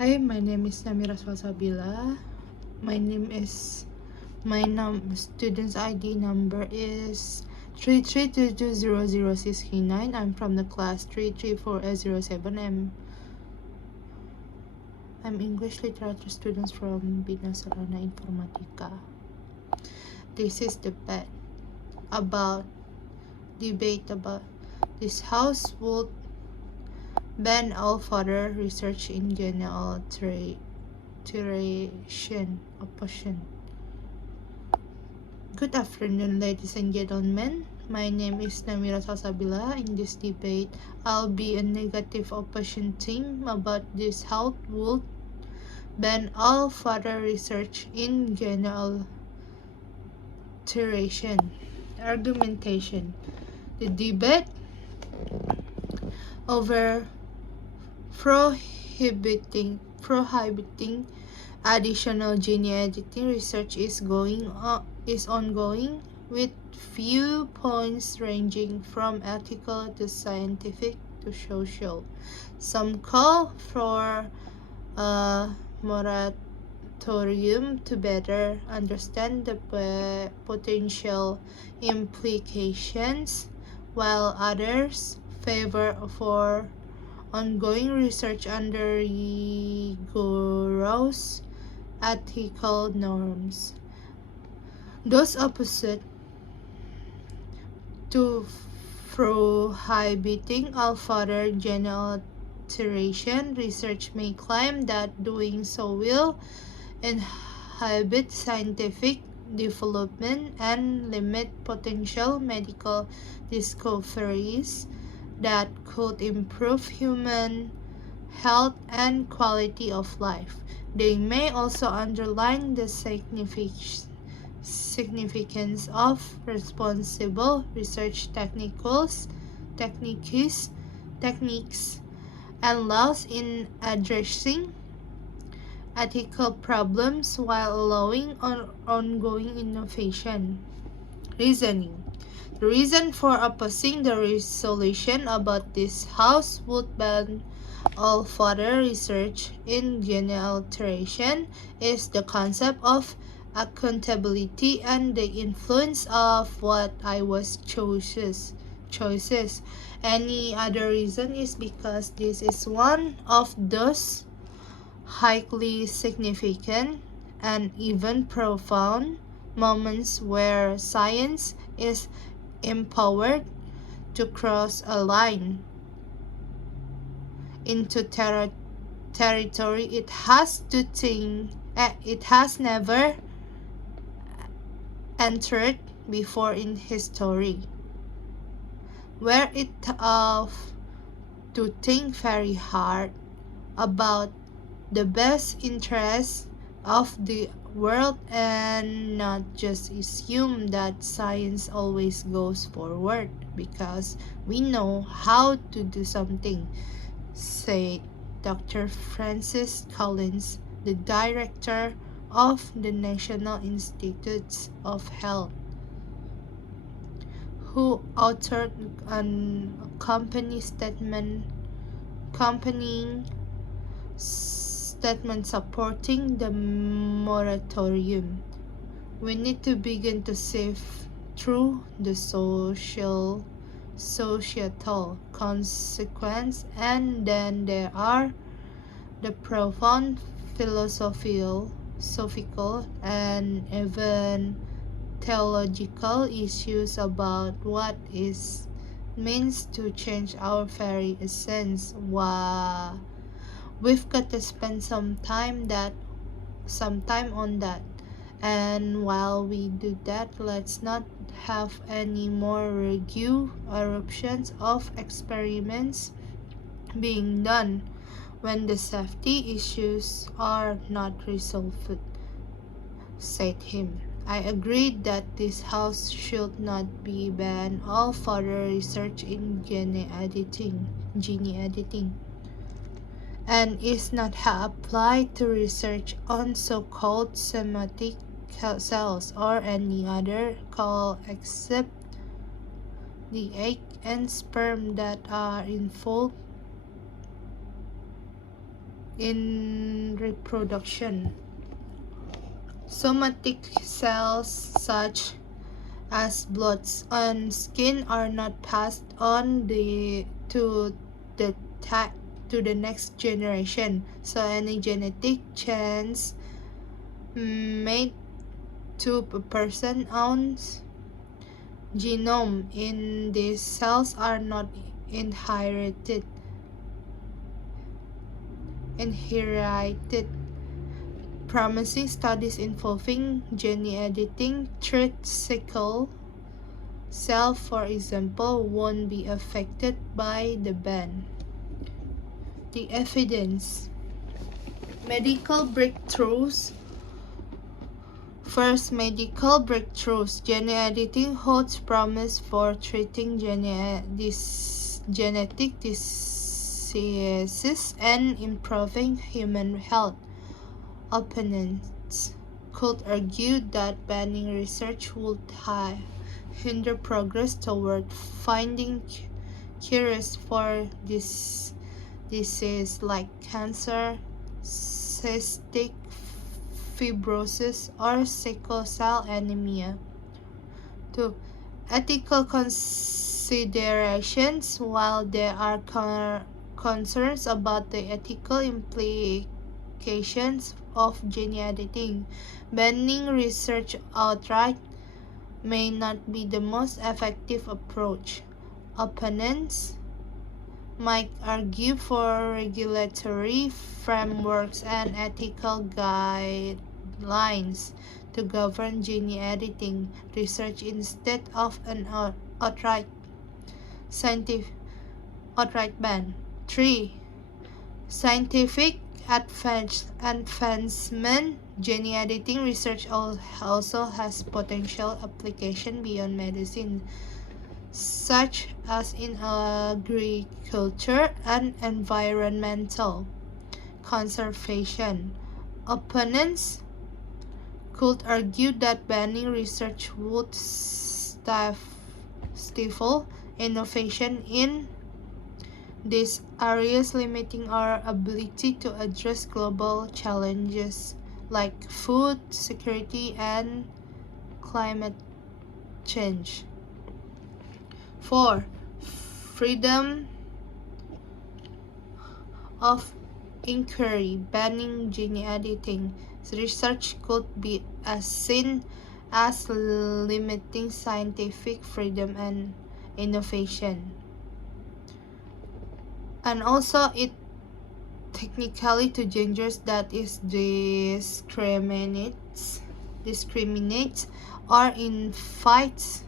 Hi, my name is Namira Salsabila. My student's ID number is 33220069. I'm from the class 33407. I'm English literature students from Bina Sarana Informatika. This is the debate about this house would ban all further research in gene alteration. Good afternoon, ladies and gentlemen. My name is Namira Salsabila. In this debate, I'll be a negative opposition team about this house would ban all further research in gene alteration. Argumentation. The debate over prohibiting additional gene editing research is ongoing, with viewpoints ranging from ethical to scientific to social. Some call for a moratorium to better understand the potential implications, while others favor for ongoing research under rigorous ethical norms. Those opposite to prohibiting all further gene alteration research may claim that doing so will inhibit scientific development and limit potential medical discoveries that could improve human health and quality of life. They may also underline the significance of responsible research techniques and laws in addressing ethical problems while allowing ongoing innovation. Reasoning. The reason for opposing the resolution about this house would ban all further research in gene alteration is the concept of accountability and the influence of what I was choices. Any other reason is because this is one of those highly significant and even profound moments where science is empowered to cross a line into territory it has never entered before in history, where it have to think very hard about the best interests of the world and not just assume that science always goes forward because we know how to do something, said Dr. Francis Collins, the director of the National Institutes of Health, who authored an accompanying statement supporting the moratorium. We need to begin to sift through the societal consequence, and then there are the profound philosophical and even theological issues about what it means to change our very essence. We've got to spend some time on that. And while we do that, let's not have any more rogue eruptions of experiments being done when the safety issues are not resolved, said him. I agreed that this house should not be banned all further research in gene editing, and is not applied to research on so-called somatic cells or any other cell except the egg and sperm that are involved in reproduction. Somatic cells such as blood and skin are not passed on to the to the next generation. So any genetic change made to a person's own genome in these cells are not inherited. Promising studies involving gene editing treat sickle cell, for example, won't be affected by the ban. The evidence. Medical breakthroughs. First, medical breakthroughs. Gene editing holds promise for treating genetic diseases and improving human health. Opponents could argue that banning research would hinder progress toward finding cures for this disease like cancer, cystic fibrosis, or sickle cell anemia. 2. Ethical considerations. While there are concerns about the ethical implications of gene editing, banning research outright may not be the most effective approach. Opponents might argue for regulatory frameworks and ethical guidelines to govern gene editing research instead of an outright ban. 3. Scientific advancement. Gene editing research also has potential application beyond medicine, such as in agriculture and environmental conservation. Opponents could argue that banning research would stifle innovation in these areas, limiting our ability to address global challenges like food security and climate change. 4. Freedom of inquiry. Banning gene editing research could be seen as limiting scientific freedom and innovation. And also it technically too dangerous that it discriminates or invites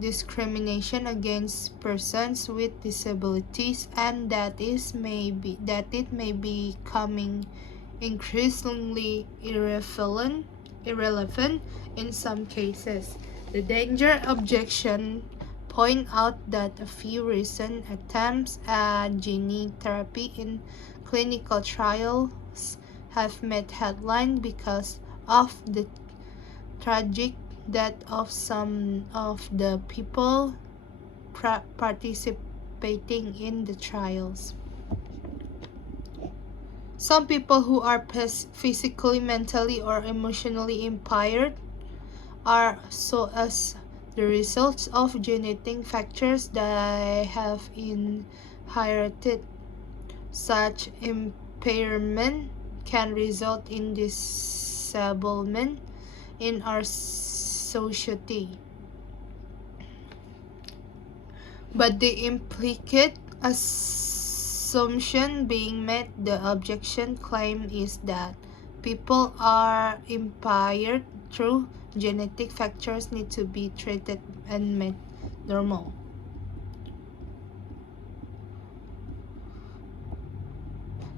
discrimination against persons with disabilities, and that it may be becoming increasingly irrelevant in some cases. The danger objection point out that a few recent attempts at gene therapy in clinical trials have made headlines because of the tragic death of some of the people participating in the trials. Some people who are physically, mentally, or emotionally impaired are so as the results of genetic factors that have inherited. Such impairment can result in disablement in our society. But the implicit assumption being made, the objection claim, is that people are impaired through genetic factors need to be treated and made normal.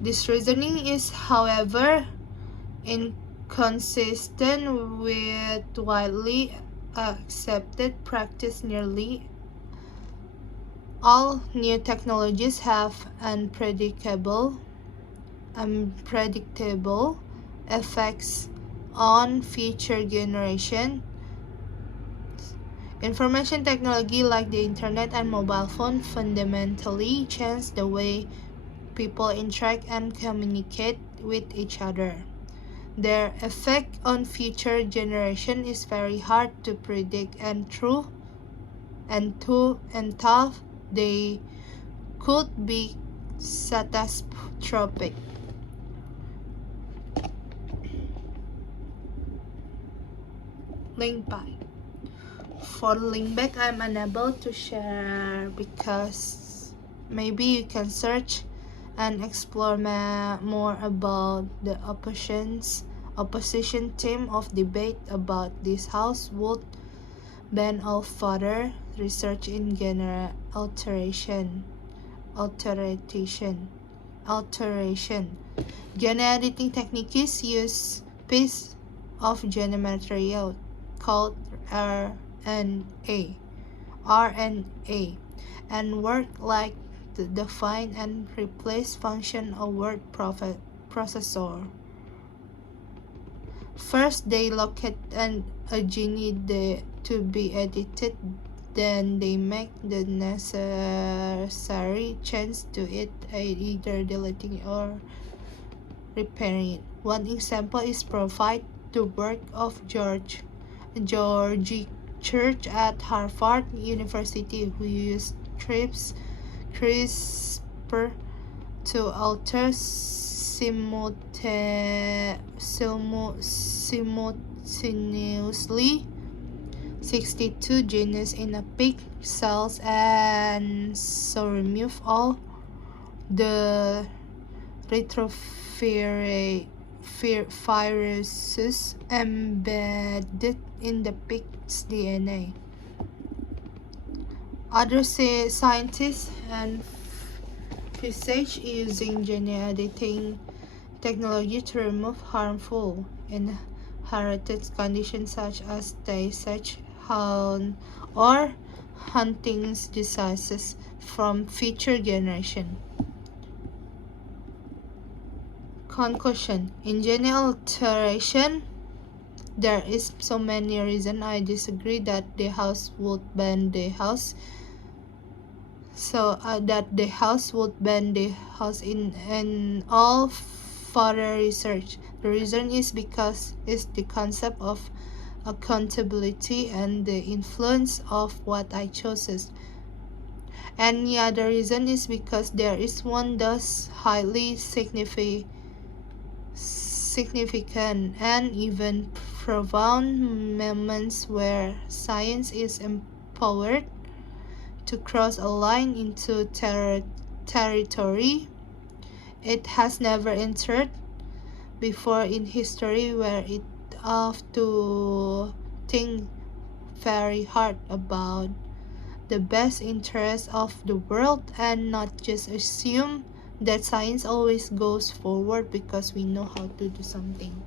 This reasoning is, however, inconsistent with widely accepted practice. Nearly all new technologies have unpredictable effects on future generations. Information technology like the internet and mobile phone fundamentally changed the way people interact and communicate with each other. Their effect on future generations is very hard to predict, and tough they could be catastrophic. Link back. For link back, I'm unable to share because maybe you can search and explore more about the opposition team of debate about this house would ban all further research in general alteration. Gene editing techniques use piece of gene material called RNA, and work like the define and replace function of word processor. First, they locate a gene to be edited, then they make the necessary change to it, either deleting or repairing it. One example is provide the work of George Church at Harvard University, who used CRISPR to alter simultaneously 62 genes in a pig cells, and so remove all the retroviruses embedded in the pig's DNA. Other scientists and physicists using gene editing technology to remove harmful inherited conditions such as Tay-Sachs or Huntington's diseases from future generations. Conclusion: in gene alteration, there is so many reasons I disagree that the House would ban the House. That the House would ban the House in all further research. The reason is because it's the concept of accountability and the influence of what I chose. Any other reason is because there is one thus highly significant and even profound moments where science is empowered to cross a line into territory it has never entered before in history, where it have to think very hard about the best interest of the world and not just assume that science always goes forward because we know how to do something.